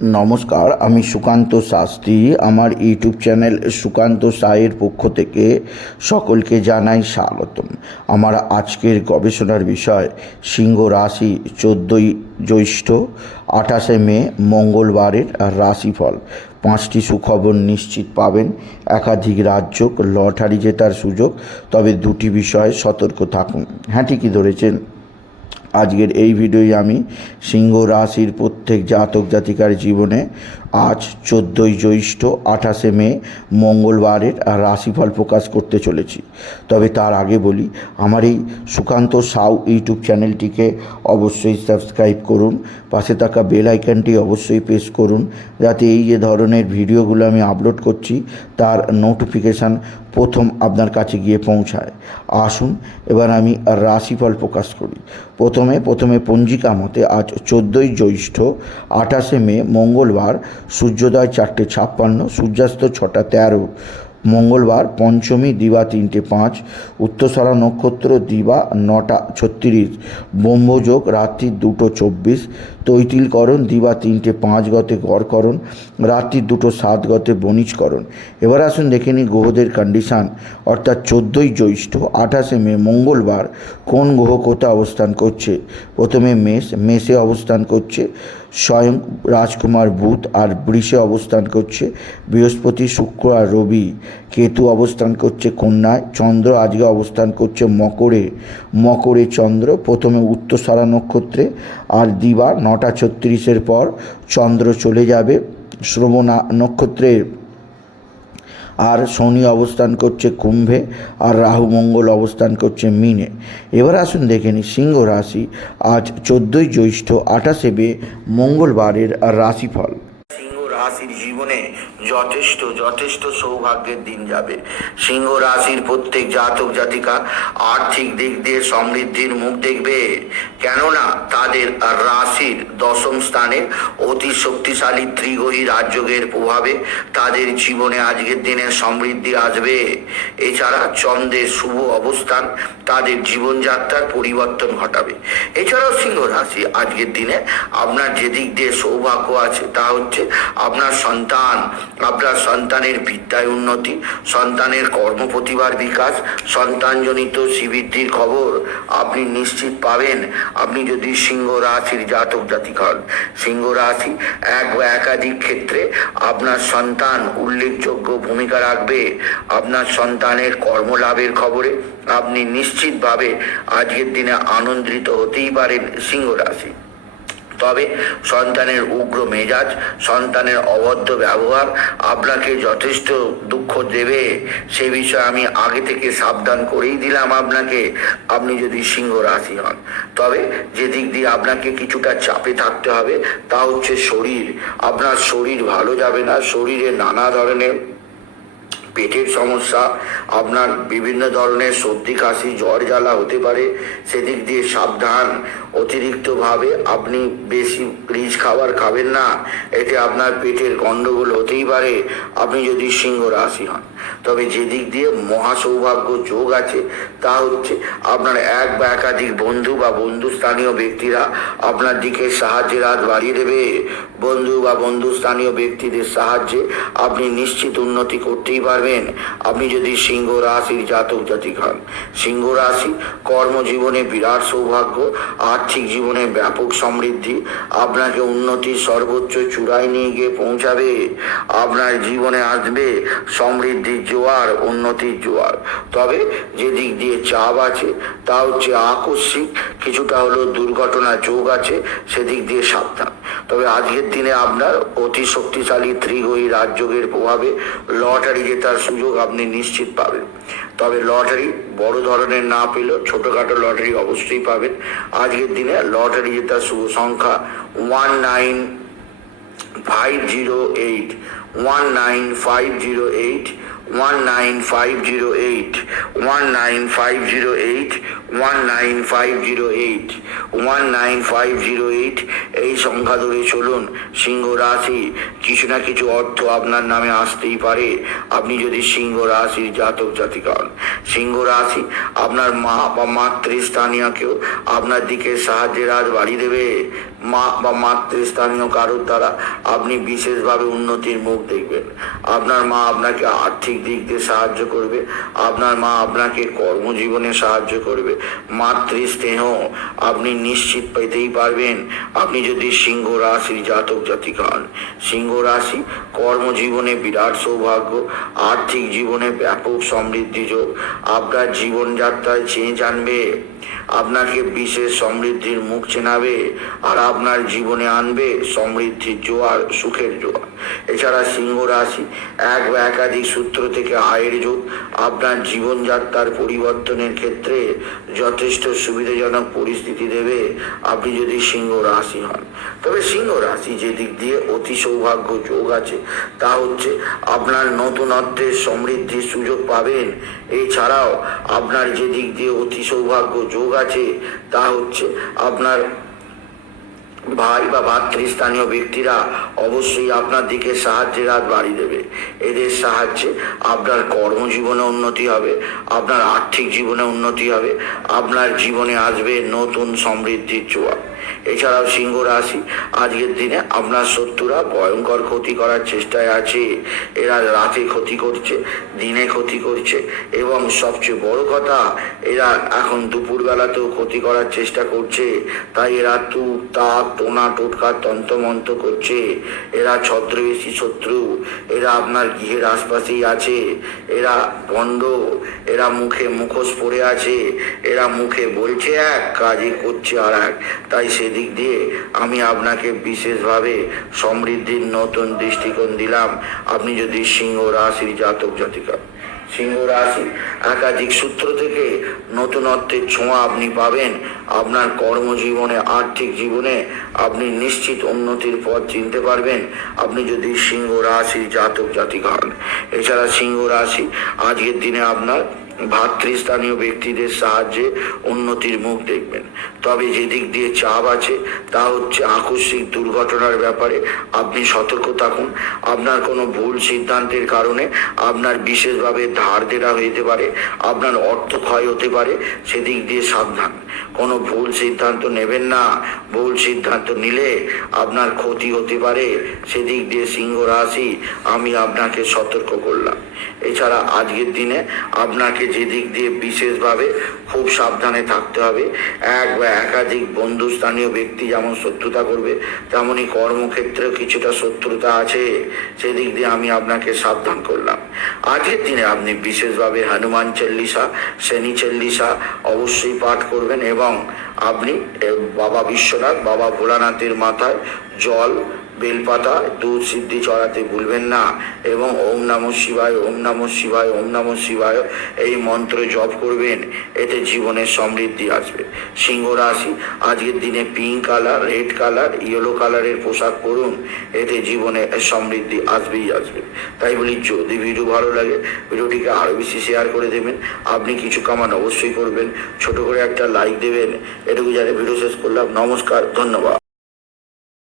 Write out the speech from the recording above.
নমস্কার, আমি সুকান্ত শাস্ত্রী। আমার ইউটিউব চ্যানেল সুকান্ত সাইয়ের পক্ষ থেকে সকলকে জানাই স্বাগতম। আমার আজকের গবেষণার বিষয় সিংহ রাশি 14ই জ্যৈষ্ঠ 28শে মে মঙ্গলবারের রাশিফল। 5টি সুখবর নিশ্চিত পাবেন, একাধিক রাজ্য লটারি জেতার সুযোগ, তবে 2টি বিষয়ে সতর্ক থাকুন। হ্যাঁ, ঠিকই ধরেছেন। আজকের এই ভিডিওয় আমি সিংহ রাশির প্রত্যেক জাতক জাতিকার জীবনে আজ 14ই জ্যৈষ্ঠ 28শে মে মঙ্গলবারের রাশিফল প্রকাশ করতে চলেছি। তবে তার আগে বলি, আমার এই সুকান্ত সাউ ইউটিউব চ্যানেলটিকে অবশ্যই সাবস্ক্রাইব করুন, পাশে থাকা বেল আইকনটি অবশ্যই প্রেস করুন, যাতে এই যে ধরনের ভিডিওগুলো আমি আপলোড করছি তার নোটিফিকেশান প্রথম আপনার কাছে গিয়ে পৌঁছায়। আসুন এবার আমি রাশিফল প্রকাশ করি। প্রথমে পঞ্জিকা মতে আজ 14ই জ্যৈষ্ঠ 28শে মে মঙ্গলবার, সূর্যোদয় 4:56, সূর্যাস্ত 6:13। মঙ্গলবার পঞ্চমী, দিবা 3:05, উত্তরসরা নক্ষত্র দিবা 9:36, ব্রহ্মযোগ রাত্রি 2:24, তৈতিলকরণ দিবা 3:05 গতে গড়করণ, রাত্রি 2:07 গতে বণিজকরণ। এবার আসুন দেখে নিই গ্রহদের কন্ডিশান, অর্থাৎ 14ই জ্যৈষ্ঠ 28শে মে মঙ্গলবার কোন গ্রহ কোথায় অবস্থান করছে। প্রথমে মেষে অবস্থান করছে স্বয়ং রাজকুমার বুধ, আর বৃষে অবস্থান করছে বৃহস্পতি, শুক্র আর রবি। কেতু অবস্থান করছে কন্যায়, চন্দ্র আজকে অবস্থান করছে মকরে চন্দ্র প্রথমে উত্তরসরা নক্ষত্রে, আর দিবা 9:36 পর চন্দ্র চলে যাবে শ্রবণা নক্ষত্রে। আর শনি অবস্থান করছে কুম্ভে, আর রাহু মঙ্গল অবস্থান করছে মীনে। এবার আসুন দেখে নিই সিংহ রাশি আজ 14ই জ্যৈষ্ঠ 28শে মে মঙ্গলবারের রাশিফল। সিংহ রাশির জীবনে যথেষ্ট সৌভাগ্যের দিন যাবে। সিংহ রাশির প্রত্যেক জাতক জাতিকা আর্থিক দিক দিয়ে সমৃদ্ধির মুখ দেখবে, কেননা তাদের রাশির 10ম স্থানে অতি শক্তিশালী ত্রিগ্রহী রাজযোগের প্রভাবে তাদের জীবনে আজকের দিনে সমৃদ্ধি আসবে। এছাড়া চন্দ্রের শুভ অবস্থান তাদের জীবনযাত্রার পরিবর্তন ঘটাবে। এছাড়াও সিংহ রাশি আজকের দিনে আপনার যে দিক দিয়ে সৌভাগ্য আছে তা হচ্ছে আপনার সন্তানের বিদ্যায় উন্নতি, সন্তানের কর্মপ্রতিভার বিকাশ, সন্তানজনিত শ্রীবৃদ্ধির খবর আপনি নিশ্চিত পাবেন আপনি যদি সিংহ রাশির জাতক জাতিক হন। সিংহ রাশি এক বা একাধিক ক্ষেত্রে আপনার সন্তান উল্লেখযোগ্য ভূমিকা রাখবে। আপনার সন্তানের কর্মলাভের খবরে আপনি নিশ্চিতভাবে আজকের দিনে আনন্দিত হতেই পারেন সিংহ রাশি। তবে সন্তানের উগ্র মেজাজ, সন্তানের অভদ্র ব্যবহার আপনাকে যথেষ্ট দুঃখ দেবে, সে বিষয়ে আমি আগে থেকে সাবধান করেই দিলাম আপনাকে, আপনি যদি সিংহ রাশি হন। তবে যে দিক দিয়ে আপনাকে কিছুটা চাপে থাকতে হবে তা হচ্ছে শরীর। আপনার শরীর ভালো যাবে না, শরীরে নানা ধরনের পেটের সমস্যা, আপনার বিভিন্ন ধরনের সর্দি কাশি জ্বর জ্বালা হতে পারে, সেদিক দিয়ে সাবধান। অতিরিক্তভাবে আপনি বেশি রিচ খাবার খাবেন না, এতে আপনার পেটের গন্ডগোল হতেই পারে আপনি যদি সিংহ রাশি হন। তবে যে দিক দিয়ে মহা সৌভাগ্য যোগ আছে তা হচ্ছে আপনার এক বা একাধিক বন্ধু বা বন্ধুস্থানীয় ব্যক্তিরা আপনার দিকে সাহায্যের হাত বাড়িয়ে দেবে। বন্ধু বা বন্ধুস্থানীয় ব্যক্তিদের সাহায্যে আপনি নিশ্চিত উন্নতি করতেই পারবেন আপনি যদি সিংহ রাশির জাতক জাতিক হন। সিংহ রাশি কর্মজীবনে বিরাট সৌভাগ্য, আর্থিক জীবনে ব্যাপক সমৃদ্ধি আপনাকে উন্নতির সর্বোচ্চ চূড়ায় নিয়ে গিয়ে পৌঁছাবে। আপনার জীবনে আসবে সমৃদ্ধির জোয়ার, উন্নতির জোয়ার। তবে যে দিক দিয়ে চাপ আছে তা হচ্ছে আকস্মিক কিছুটা হলেও দুর্ঘটনা যোগ আছে, সেদিক দিয়ে সাবধান। তবে আজকের দিনে আপনার অতি শক্তিশালী ত্রিগ্রহী রাজযোগের প্রভাবে লটারি জেতার সুযোগ আপনি নিশ্চিত পাবেন। তবে লটারি বড় ধরনের না পেলেও ছোটখাটো লটারি অবশ্যই পাবেন। আজকের দিনে লটারি জেতার শুভ সংখ্যা 19508, 19508, 19508, 19508, 19508, 19508 এই সংখ্যা ধরে চলুন। সিংহ রাশি কিছু না কিছু অর্থ আপনার নামে আসতেই পারে আপনি যদি সিংহ রাশির জাতক জাতিক হন। সিংহ রাশি আপনার মা বা মাতৃস্থানীয়কেও আপনার দিকে সাহায্যের হাত বাড়িয়ে দেবে। মা বা মাতৃস্থানীয় কারোর দ্বারা আপনি বিশেষভাবে উন্নতির মুখ দেখবেন। আপনার মা আপনাকে আর্থিক দিক দিয়ে সাহায্য করবে, আপনার মা আপনাকে কর্মজীবনে সাহায্য করবে। মাতৃস্নেহ আপনি নিশ্চিত পেতেই পারবেন আপনি যদি সিংহ রাশির জাতক জাতিকা হন। সিংহ রাশি কর্মজীবনে বিরাট সৌভাগ্য, আর্থিক জীবনে ব্যাপক সমৃদ্ধি যোগ, আপনার জীবনযাত্রায় চেঞ্জ আনবে, আপনাকে বিশেষ সমৃদ্ধির মুখ চেনাবে, আর আপনার জীবনে আনবে সমৃদ্ধির জোয়ার, সুখের জোয়ার। এছাড়া সিংহ রাশি এক বা একাধিক সূত্র থেকে আয়ের যোগ আপনার জীবনযাত্রার পরিবর্তনের ক্ষেত্রে যথেষ্ট সুবিধাজনক পরিস্থিতি দেবে আপনি যদি সিংহ রাশি হন। তবে সিংহ রাশি যে দিক দিয়ে অতি সৌভাগ্য যোগ আছে তা হচ্ছে আপনার নতুনত্বের সমৃদ্ধির সুযোগ পাবেন। এছাড়াও আপনার যে দিক দিয়ে অতি সৌভাগ্য যোগ আছে তা হচ্ছে আপনার ভাই বা ভাতৃস্থানীয় ব্যক্তিরা অবশ্যই আপনার দিকে সাহায্যের হাত বাড়িয়ে দেবে। এদের সাহায্যে আপনার কর্মজীবনে উন্নতি হবে, আপনার আর্থিক জীবনে উন্নতি হবে, আপনার জীবনে আসবে নতুন সমৃদ্ধির জোয়ার। এছাড়াও সিংহ রাশি আজকের দিনে আপনার শত্রুরা ভয়ঙ্কর ক্ষতি করার চেষ্টায় আছে। এরা রাতে ক্ষতি করছে, দিনে ক্ষতি করছে, এবং সবচেয়ে বড় কথা এরা এখন দুপুরবেলাতেও ক্ষতি করার চেষ্টা করছে। তাই এরা তুক তাক টোনা টোটকা তন্ত্রমন্ত্র করছে। এরা ছদ্মবেশী শত্রু, এরা আপনার গৃহের আশপাশেই আছে। এরা ভণ্ড, এরা মুখে মুখোশ পরে আছে, এরা মুখে বলছে এক, কাজে করছে আর এক। তাই সেদিক দিয়ে আমি আপনাকে বিশেষভাবে সমৃদ্ধির নতুন দৃষ্টিকোণ দিলাম আপনি যদি সিংহ রাশির জাতক জাতিকা। সিংহ রাশি একাধিক সূত্র থেকে নতুনত্বের ছোঁয়া আপনি পাবেন। আপনার কর্মজীবনে, আর্থিক জীবনে আপনি নিশ্চিত উন্নতির পথ চিনতে পারবেন আপনি যদি সিংহ রাশির জাতক জাতিকা হন। এছাড়া সিংহ রাশি আজকের দিনে আপনার ভাতৃস্থানীয় ব্যক্তিদের সাহায্যে উন্নতির মুখ দেখবেন। তবে যে দিক দিয়ে চাপ আছে তা হচ্ছে আকস্মিক দুর্ঘটনার ব্যাপারে আপনি সতর্ক থাকুন। আপনার কোনো ভুল সিদ্ধান্তের কারণে আপনার বিশেষভাবে ধার দেনা হইতে পারে, আপনার অর্থ ক্ষয় হতে পারে, সেদিক দিয়ে সাবধান। কোনো ভুল সিদ্ধান্ত নেবেন না, ভুল সিদ্ধান্ত নিলে আপনার ক্ষতি হতে পারে, সেদিক দিয়ে সিংহ রাশি আমি আপনাকে সতর্ক করলাম। এছাড়া আজকের দিনে আপনাকে যে দিক দিয়ে বিশেষভাবে খুব সাবধানে থাকতে হবে, এক বা একাধিক বন্ধুস্থানীয় ব্যক্তি যেমন শত্রুতা করবে তেমনই কর্মক্ষেত্রেও কিছুটা শত্রুতা আছে, সেদিক দিয়ে আমি আপনাকে সাবধান করলাম। আজকের দিনে আপনি বিশেষভাবে হনুমান চল্লিশা, শনি চল্লিশা অবশ্যই পাঠ করবেন এবং আপনি বাবা বিশ্বনাথ, বাবা ভোলানাথের মাথায় জল, বেলপাতা, দুধ সিদ্ধি চড়াতে ভুলবেন না এবং ওম নমঃ শিবায়, ওম নমঃ শিবায়, ওম নমঃ শিবায় এই মন্ত্র জপ করবেন। এতে জীবনের সমৃদ্ধি আসবে। সিংহ রাশি আজকের দিনে pink colour, red colour, yellow কালারের পোশাক পরুন, এতে জীবনে সমৃদ্ধি আসবেই আসবে। তাই বলি যদি ভিডিও ভালো লাগে ভিডিওটিকে আরও বেশি শেয়ার করে দেবেন। আপনি কিছু কামান অবশ্যই করবেন, ছোট করে একটা লাইক দেবেন। এটুকু জানিয়ে ভিডিও শেষ করলাম। নমস্কার, ধন্যবাদ।